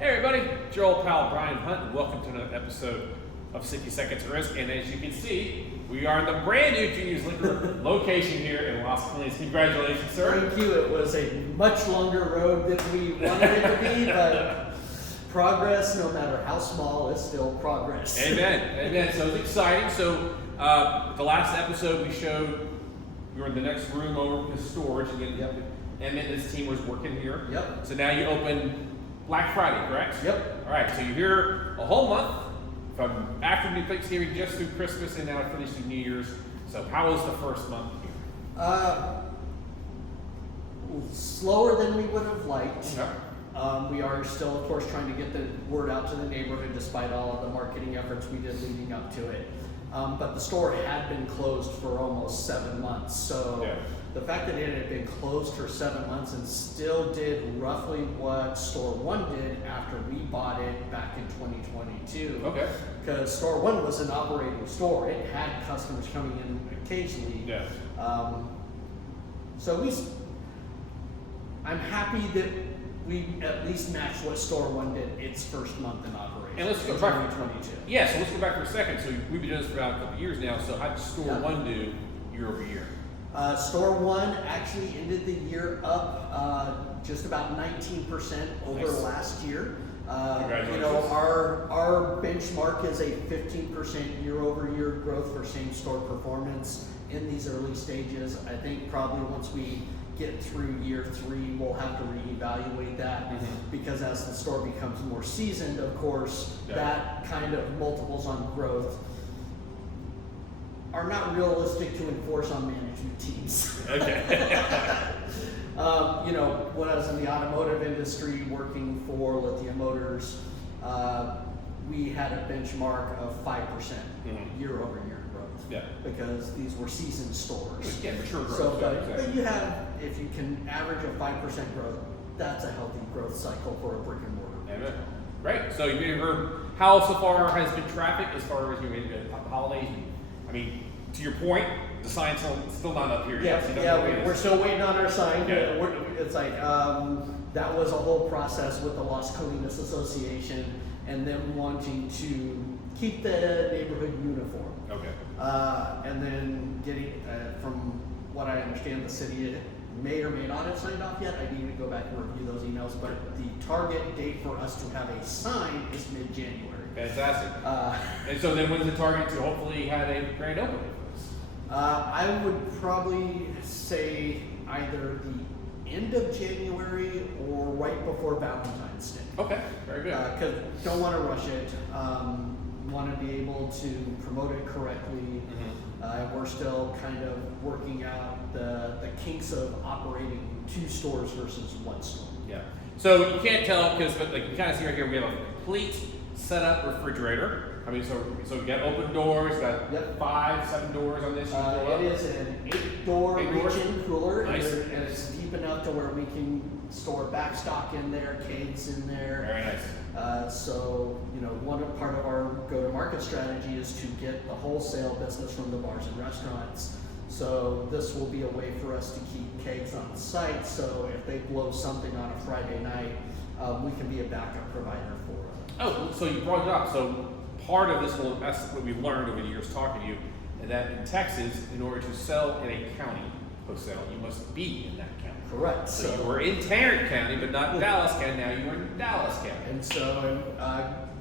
Hey everybody, it's your old pal Brian Hunt, and welcome to another episode of 60 Seconds to Risk. And as you can see, we are in the brand new Junior's Liquor location here in Las Colinas. Congratulations, sir. Thank you. It was a much longer road than we wanted it to be, but progress, no matter how small, is still progress. Amen. Amen. So it's exciting. So the last episode we showed we were in the next room over the storage, and then Emmett and his team was working here. Yep. So now you open Black Friday, correct? Yep. All right, so you're here a whole month, from after New Thanksgiving just through Christmas and now finishing New Year's. So how was the first month here? Slower than we would have liked. Okay. We are still, of course, trying to get the word out to the neighborhood despite all of the marketing efforts we did leading up to it. But the store had been closed for almost 7 months. So the fact that it had been closed for 7 months and still did roughly what Store 1 did after we bought it back in 2022. Okay. Because Store 1 was an operating store. It had customers coming in occasionally. Yeah. I'm happy that we at least matched what Store 1 did its first month in operation. And let's go back 2022. Yeah, so let's go back for a second. So we've been doing this for about a couple years now. So how did Store 1 do year over year? Store 1 actually ended the year up just about 19% over last year. Congratulations. You know, our benchmark is a 15% year over year growth for same store performance in these early stages. I think probably once we get through year 3, we'll have to reevaluate that because as the store becomes more seasoned, of course, that kind of multiples on growth are not realistic to enforce on management teams. Okay. You know, when I was in the automotive industry working for Lithium Motors, we had a benchmark of 5% year over year growth. Yeah. Because these were seasoned stores. Yeah, mature growth. So, Exactly. but you have, if you can average a 5% growth, that's a healthy growth cycle for a brick and mortar. Amen. Great. So you've heard how so far has been traffic as far as the holidays. Mm-hmm. I mean, to your point, the sign's still not up here yet. We're still waiting on our sign. Yeah. It's like that was a whole process with the Las Colinas Association and them wanting to keep the neighborhood uniform. Okay. And then getting, from what I understand, the city may or may not have signed off yet. I need to go back and review those emails, but the target date for us to have a sign is mid-January. Fantastic. And so then when's the target to hopefully have a grand opening for us? I would probably say either the end of January or right before Valentine's Day. Okay, very good. Because don't want to rush it. Want to be able to promote it correctly. We're still kind of working out the kinks of operating 2 stores versus 1 store. Yeah. So you can't tell because, but like you kind of see right here, we have a complete setup refrigerator. I mean, so we got open doors, got 5, 7 doors on this. It is an 8-door reach-in cooler, Nice. and it's deep enough to where we can store backstock in there, caves in there. Very nice. So, you know, part of our go-to-market strategy is to get the wholesale business from the bars and restaurants. So this will be a way for us to keep kegs on site. So if they blow something on a Friday night, we can be a backup provider for it. Oh, so you brought it up. So part of this that's what we've learned over the years talking to you, and that in Texas, in order to sell in a county wholesale, you must be in that county. Correct. So you were in Tarrant County, but not Dallas County. Now you are in Dallas County. And so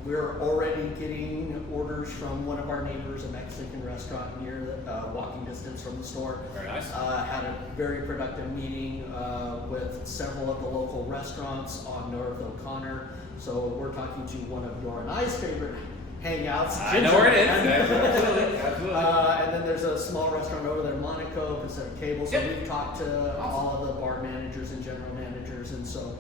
we're already getting orders from one of our neighbors, a Mexican restaurant near walking distance from the store. Very nice. Had a very productive meeting with several of the local restaurants on North O'Connor. So we're talking to one of your and I's favorite hangouts. I know where it is. Absolutely. And then there's a small restaurant over there, Monaco, Pacific Cable. So we've talked to all of the bar managers and general managers. And so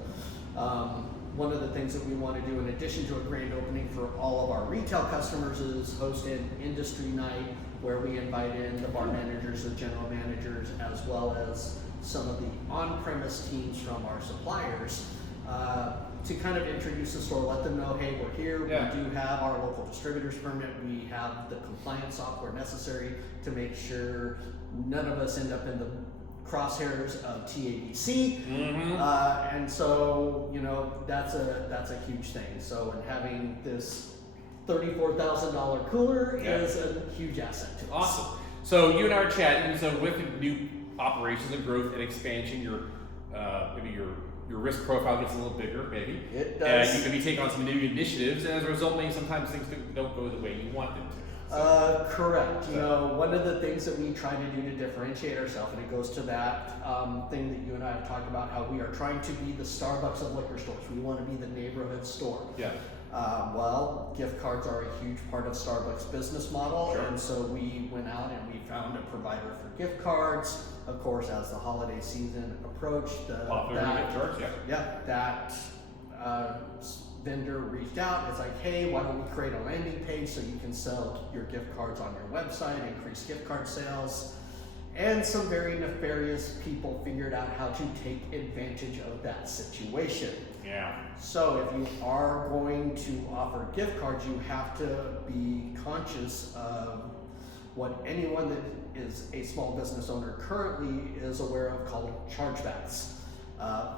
one of the things that we want to do in addition to a grand opening for all of our retail customers is host an industry night where we invite in the bar managers, the general managers, as well as some of the on-premise teams from our suppliers to kind of introduce the store, let them know, hey, we're here, we do have our local distributor's permit, we have the compliance software necessary to make sure none of us end up in the crosshairs of TABC, and so that's a huge thing. So, and having this $34,000 cooler is a huge asset to us. Awesome. So you and I are chatting. So with new operations and growth and expansion, maybe your risk profile gets a little bigger, maybe. It does. You can be taking on some new initiatives, and as a result, maybe sometimes things don't go the way you want them to. Correct. One of the things that we try to do to differentiate ourselves, and it goes to that thing that you and I have talked about, how we are trying to be the Starbucks of liquor stores. We want to be the neighborhood store. Yeah. Well, gift cards are a huge part of Starbucks' business model, Sure. and so we went out and we found a provider for gift cards. Of course, as the holiday season approached, that vendor reached out. It's like, hey, why don't we create a landing page so you can sell your gift cards on your website, increase gift card sales. And some very nefarious people figured out how to take advantage of that situation. Yeah. So if you are going to offer gift cards, you have to be conscious of what anyone that is a small business owner currently is aware of, called chargebacks.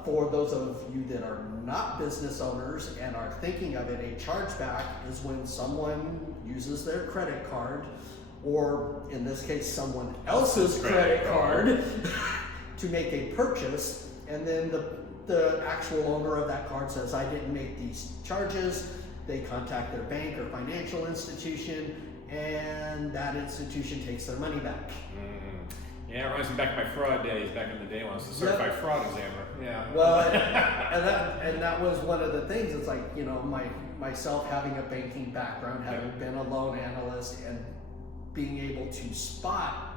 For those of you that are not business owners and are thinking of it, a chargeback is when someone uses their credit card, or in this case, someone else's credit card to make a purchase, and then the actual owner of that card says, I didn't make these charges. They contact their bank or financial institution, and that institution takes their money back. Yeah, it reminds me back to my fraud days, back in the day when I was a certified fraud examiner. Yeah. Well, and that was one of the things. It's like, myself having a banking background, having been a loan analyst, and being able to spot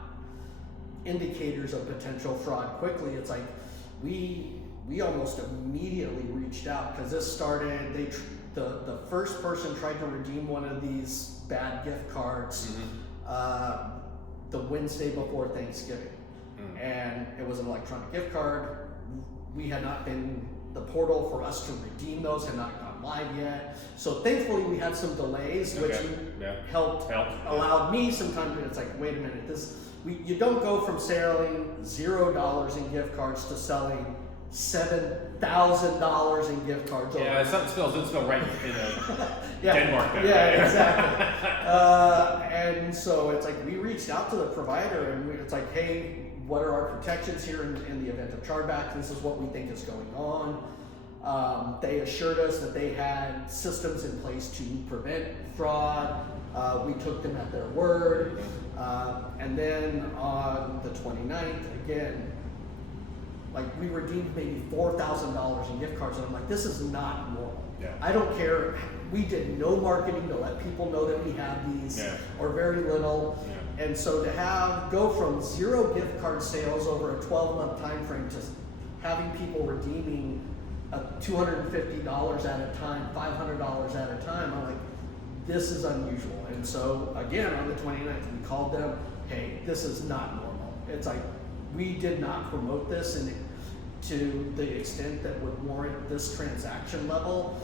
indicators of potential fraud quickly. It's like we almost immediately reached out, because this started. The first person tried to redeem one of these bad gift cards the Wednesday before Thanksgiving, and it was an electronic gift card. We had not been, the portal for us to redeem those had not gone live yet. So thankfully we had some delays, which helped allowed me some time. But it's like, wait a minute, you don't go from selling $0 in gift cards to selling $7,000 in gift cards. Yeah, something didn't smell right in Denmark. Exactly. And so it's like we reached out to the provider, and it's like, hey, what are our protections here in the event of chargeback? This is what we think is going on. They assured us that they had systems in place to prevent fraud. We took them at their word. And then on the 29th, again, like, we redeemed maybe $4,000 in gift cards, and I'm like, this is not normal. Yeah. I don't care. We did no marketing to let people know that we have these, or very little. Yeah. And so to go from 0 gift card sales over a 12-month time frame to having people redeeming $250 at a time, $500 at a time, I'm like, this is unusual. And so again, on the 29th, we called them, hey, this is not normal. It's like, we did not promote this to the extent that would warrant this transaction level.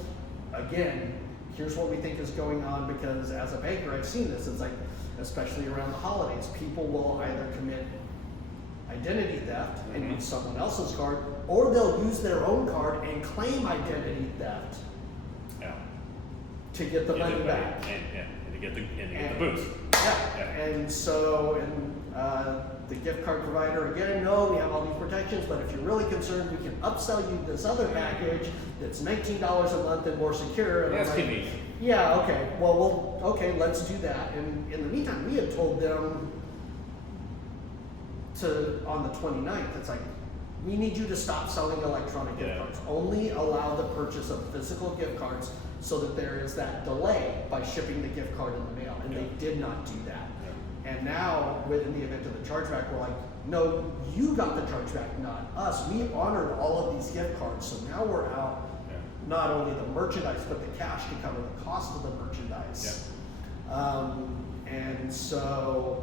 Again, here's what we think is going on, because as a banker, I've seen this. It's like, especially around the holidays, people will either commit identity theft and use someone else's card, or they'll use their own card and claim identity theft to get the money back. And to get the boost. And so, the gift card provider, again, no, we have all these protections, but if you're really concerned, we can upsell you this other package that's $19 a month and more secure. And that's convenient. Yeah, okay, okay, let's do that. And in the meantime, we had told them on the 29th, it's like, we need you to stop selling electronic gift cards. Only allow the purchase of physical gift cards, so that there is that delay by shipping the gift card in the mail. And they did not do that. And now, in the event of the chargeback, we're like, no, you got the chargeback, not us. We honored all of these gift cards, so now we're out not only the merchandise, but the cash to cover the cost of the merchandise. And so,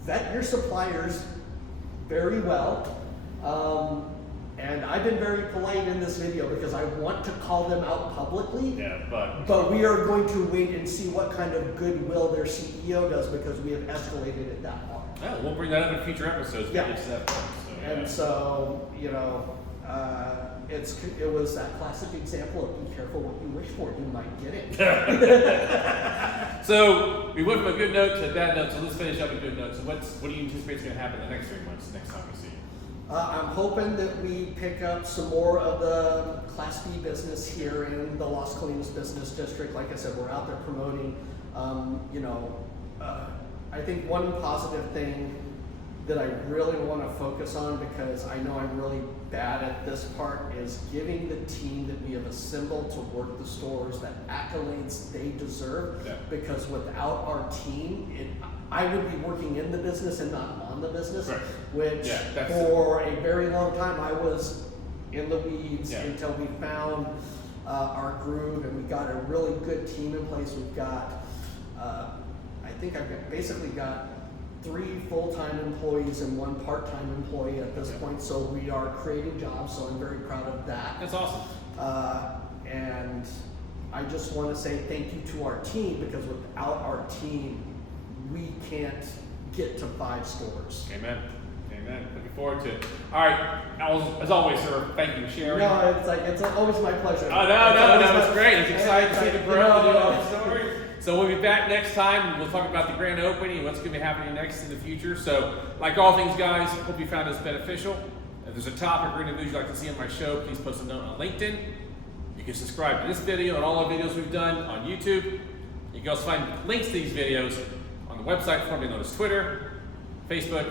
vet your suppliers very well. And I've been very polite in this video because I want to call them out publicly. Yeah, but we are going to wait and see what kind of goodwill their CEO does because we have escalated it that far. Yeah, we'll bring that up in future episodes. Yeah. And so, you know, it was that classic example of be careful what you wish for, you might get it. So we went from a good note to a bad note, so let's finish up a good note. So what do you anticipate is going to happen in the next 3 months, next time we see you? I'm hoping that we pick up some more of the Class B business here in the Las Colinas Business District. Like I said, we're out there promoting. I think one positive thing that I really want to focus on, because I know I'm really bad at this part, is giving the team that we have assembled to work the stores that accolades they deserve. Yeah. Because without our team, I would be working in the business and not on the business, right. Which for a very long time I was in the weeds until we found our groove and we got a really good team in place. We've got, I think I've basically got 3 full-time employees and 1 part-time employee at this point, so we are creating jobs, so I'm very proud of that. That's awesome. And I just want to say thank you to our team, because without our team, we can't get to 5 stores. Amen. Amen. Looking forward to it. All right. As always, sir, thank you for sharing. No, it's always my pleasure. Oh, no, it's great. It's exciting to see the growth and do all the stories. So we'll be back next time, and we'll talk about the grand opening and what's going to be happening next in the future. So, like all things, guys, hope you found this beneficial. If there's a topic or interviews you'd like to see on my show, please post a note on LinkedIn. You can subscribe to this video and all our videos we've done on YouTube. You can also find links to these videos on the website formerly known as Twitter, Facebook,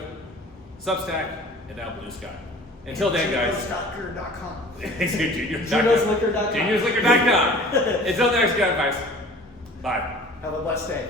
Substack, and now Blue Sky. Until then, guys. Junosliquor.com. Junosliquor.com. Junosliquor.com. Until next time, guys. Bye. Have a blessed day.